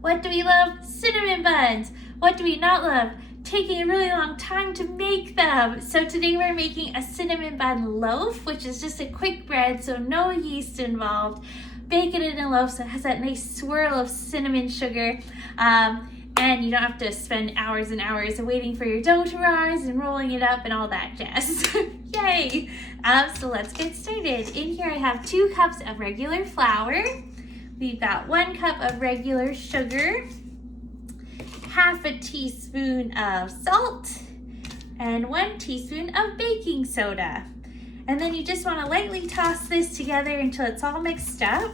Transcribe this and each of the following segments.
What do we love? Cinnamon buns. What do we not love? Taking a really long time to make them. So today we're making a cinnamon bun loaf, which is just a quick bread, so no yeast involved. Baking it in a loaf so it has that nice swirl of cinnamon sugar. And you don't have to spend hours and hours waiting for your dough to rise and rolling it up and all that jazz. Yay! So let's get started. In here I have 2 cups of regular flour. We've got 1 cup of regular sugar, half a teaspoon of salt, and 1 teaspoon of baking soda. And then you just want to lightly toss this together until it's all mixed up.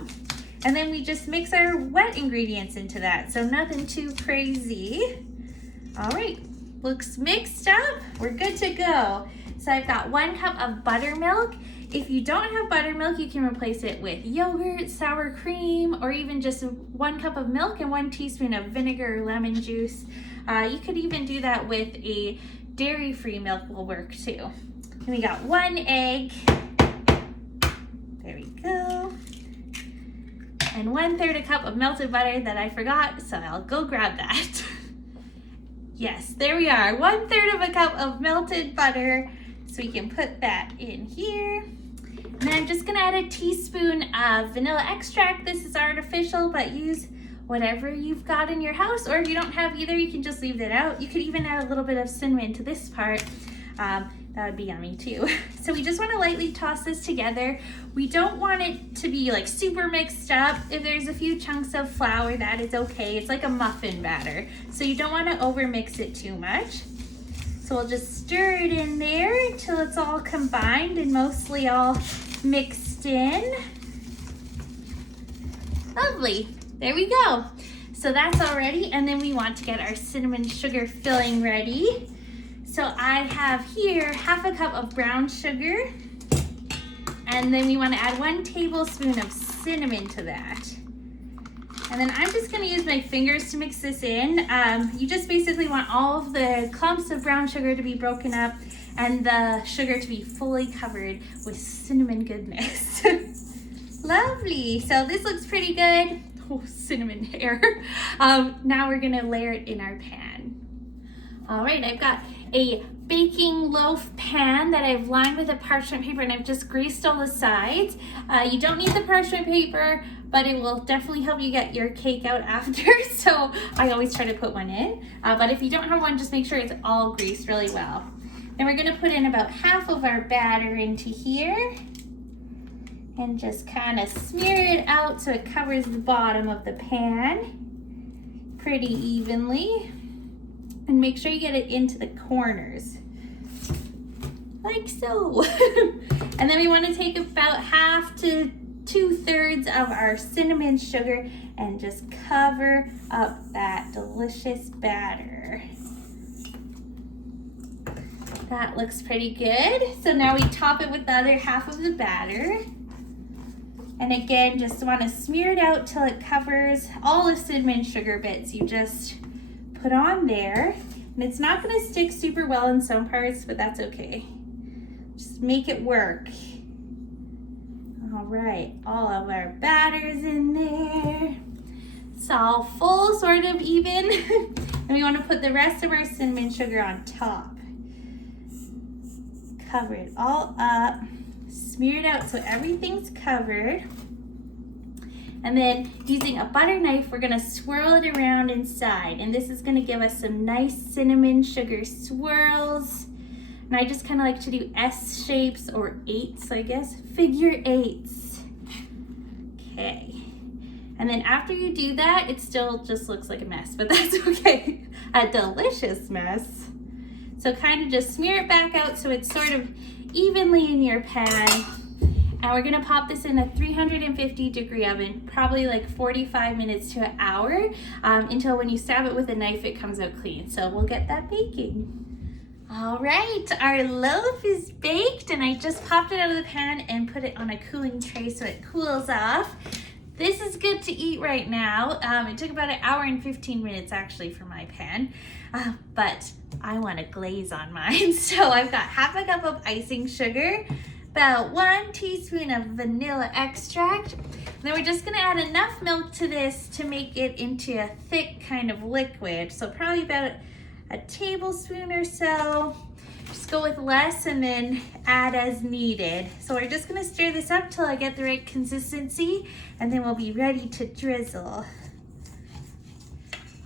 And then we just mix our wet ingredients into that, so nothing too crazy. All right, looks mixed up. We're good to go. So I've got 1 cup of buttermilk. If you don't have buttermilk, you can replace it with yogurt, sour cream, or even just 1 cup of milk and 1 teaspoon of vinegar or lemon juice. You could even do that with a dairy-free milk will work too. And we got 1 egg. There we go. And 1/3 a cup of melted butter that I forgot, so I'll go grab that. Yes, there we are, 1/3 of a cup of melted butter. So we can put that in here. And then I'm just gonna add a teaspoon of vanilla extract. This is artificial, but use whatever you've got in your house, or if you don't have either, you can just leave that out. You could even add a little bit of cinnamon to this part. That would be yummy too. So we just wanna lightly toss this together. We don't want it to be like super mixed up. If there's a few chunks of flour, that is okay. It's like a muffin batter. So you don't wanna over mix it too much. So we'll just stir it in there until it's all combined and mostly all mixed in. Lovely, there we go. So that's all ready, and then we want to get our cinnamon sugar filling ready. So I have here half a cup of brown sugar, and then we want to add 1 tablespoon of cinnamon to that. And then I'm just gonna use my fingers to mix this in. You just basically want all of the clumps of brown sugar to be broken up and the sugar to be fully covered with cinnamon goodness. Lovely, so this looks pretty good. Oh, cinnamon hair. Now we're gonna layer it in our pan. All right, I've got a baking loaf pan that I've lined with a parchment paper, and I've just greased all the sides. You don't need the parchment paper, but it will definitely help you get your cake out after, so I always try to put one in. But if you don't have one, just make sure it's all greased really well. Then we're gonna put in about half of our batter into here and just kind of smear it out so it covers the bottom of the pan pretty evenly. And make sure you get it into the corners, like so. And then we want to take about half to 2/3 of our cinnamon sugar and just cover up that delicious batter. That looks pretty good. So now we top it with the other half of the batter. And again, just want to smear it out till it covers all the cinnamon sugar bits you just put on there. And it's not going to stick super well in some parts, but that's okay. Just make it work. All right, all of our batter's in there. It's all full, sort of even. And we want to put the rest of our cinnamon sugar on top. Cover it all up, smear it out so everything's covered. And then using a butter knife, we're gonna swirl it around inside. And this is gonna give us some nice cinnamon sugar swirls. And I just kind of like to do S shapes or 8s, I guess, figure 8s. Okay. And then after you do that, it still just looks like a mess, but that's okay. A delicious mess. So kind of just smear it back out so it's sort of evenly in your pan. And we're gonna pop this in a 350-degree oven, probably like 45 minutes to an hour, until when you stab it with a knife, it comes out clean. So we'll get that baking. All right, our loaf is baked, and I just popped it out of the pan and put it on a cooling tray so it cools off. This is good to eat right now. It took about 1 hour and 15 minutes actually for my pan, but I want a glaze on mine. So I've got half a cup of icing sugar, about 1 teaspoon of vanilla extract. And then we're just gonna add enough milk to this to make it into a thick kind of liquid. So probably about a tablespoon or so. Just go with less and then add as needed. So we're just gonna stir this up till I get the right consistency, and then we'll be ready to drizzle.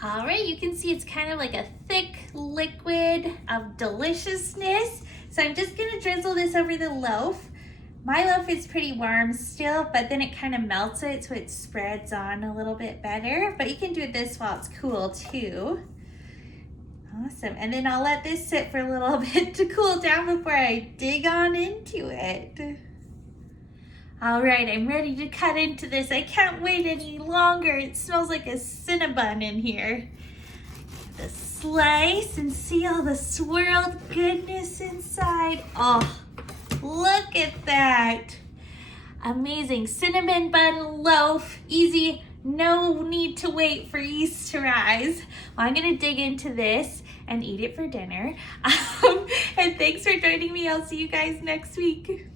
All right, you can see it's kind of like a thick liquid of deliciousness. So I'm just gonna drizzle this over the loaf. My loaf is pretty warm still, but then it kind of melts it so it spreads on a little bit better. But you can do this while it's cool too. Awesome, and then I'll let this sit for a little bit to cool down before I dig on into it. All right, I'm ready to cut into this. I can't wait any longer. It smells like a Cinnabon in here. The slice and see all the swirled goodness inside. Oh, look at that. Amazing Cinnamon bun loaf, easy. No need to wait for yeast to rise. Well, I'm gonna dig into this and eat it for dinner. And thanks for joining me. I'll see you guys next week.